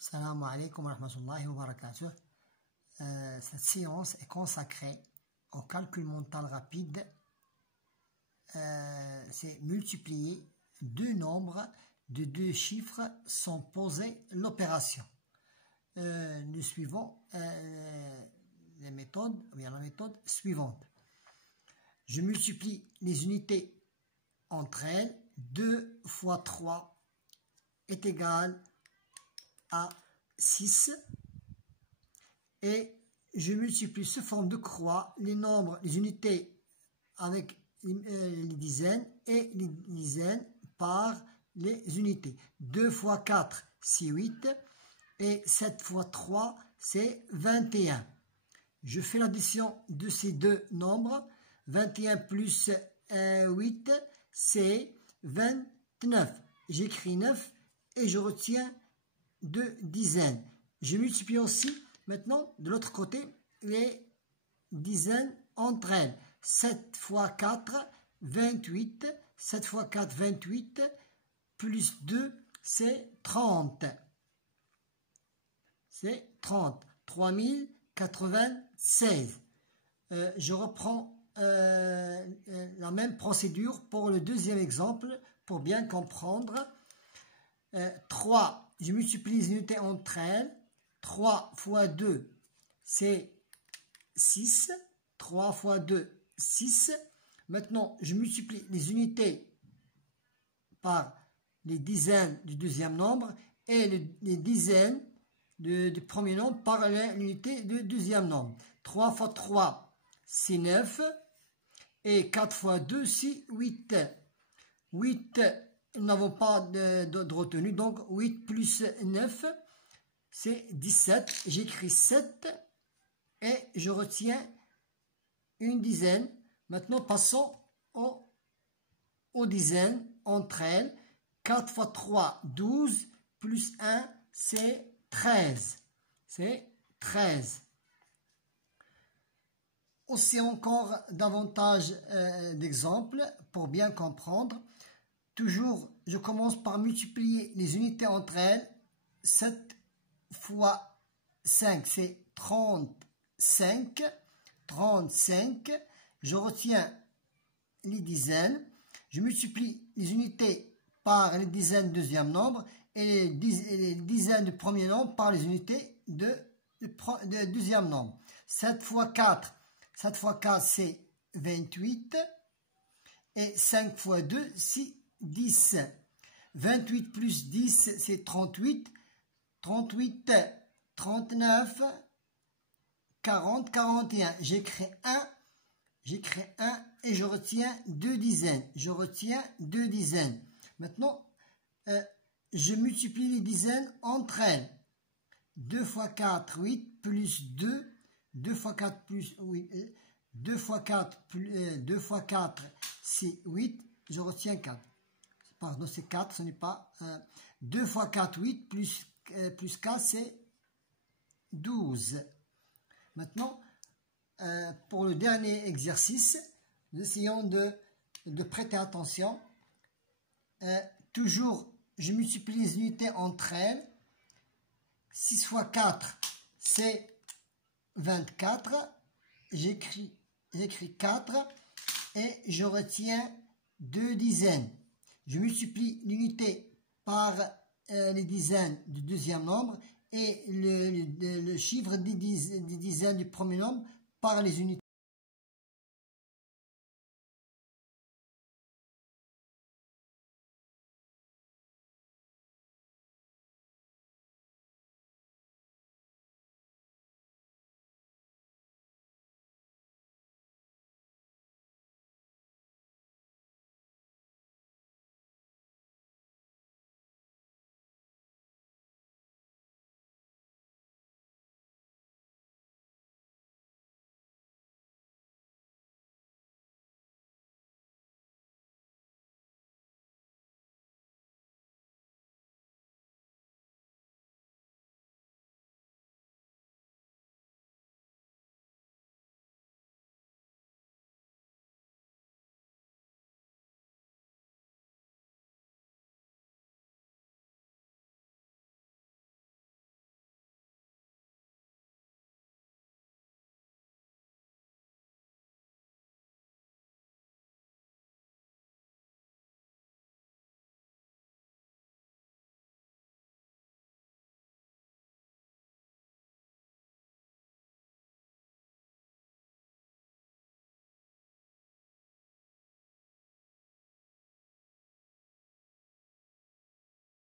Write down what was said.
Salam alaikum wa rahmatullahi wa barakatuh. Cette séance est consacrée au calcul mental rapide. C'est multiplier deux nombres de deux chiffres sans poser l'opération. Nous suivons la méthode suivante. Je multiplie les unités entre elles. 2 fois 3 est égal à 6 et je multiplie sous forme de croix les nombres, les unités avec les dizaines et les dizaines par les unités. 2 fois 4 c'est 8 et 7 fois 3 c'est 21. Je fais l'addition de ces deux nombres. 21 plus 8 c'est 29. J'écris 9 et je retiens 2 dizaines. Je multiplie aussi maintenant de l'autre côté les dizaines entre elles. 7 fois 4, 28. 7 fois 4, 28. Plus 2, c'est 30. C'est 30. 3096. Je reprends la même procédure pour le deuxième exemple pour bien comprendre. 3, je multiplie les unités entre elles. 3 fois 2, c'est 6. 3 fois 2, 6. Maintenant, je multiplie les unités par les dizaines du deuxième nombre et les dizaines du premier nombre par l'unité du deuxième nombre. 3 fois 3, c'est 9. Et 4 fois 2, c'est 8. 8, nous n'avons pas de retenue. Donc, 8 plus 9, c'est 17. J'écris 7 et je retiens une dizaine. Maintenant, passons aux dizaines entre elles. 4 fois 3, 12. Plus 1, c'est 13. C'est 13. Aussi encore davantage d'exemples pour bien comprendre. Toujours, je commence par multiplier les unités entre elles. 7 fois 5, c'est 35. 35. Je retiens les dizaines. Je multiplie les unités par les dizaines du deuxième nombre et les dizaines du premier nombre par les unités de deuxième nombre. 7 fois 4. 7 fois 4, c'est 28. Et 5 fois 2, c'est 10. 28 plus 10, c'est 38. 38, 39, 40, 41. J'écris 1 et je retiens 2 dizaines. Je retiens 2 dizaines. Maintenant, je multiplie les dizaines entre elles. 2 fois 4, 8, plus 2. 2 fois 4 plus 8, 2 fois 4 c'est 8, je retiens 4. Pardon, c'est 4, ce n'est pas 2 fois 4, 8, plus 4, c'est 12. Maintenant, pour le dernier exercice, nous essayons de prêter attention. Toujours, je multiplie les unités entre elles. 6 fois 4, c'est 24, j'écris 4 et je retiens 2 dizaines. Je multiplie l'unité par les dizaines du deuxième nombre et le chiffre des dizaines du premier nombre par les unités.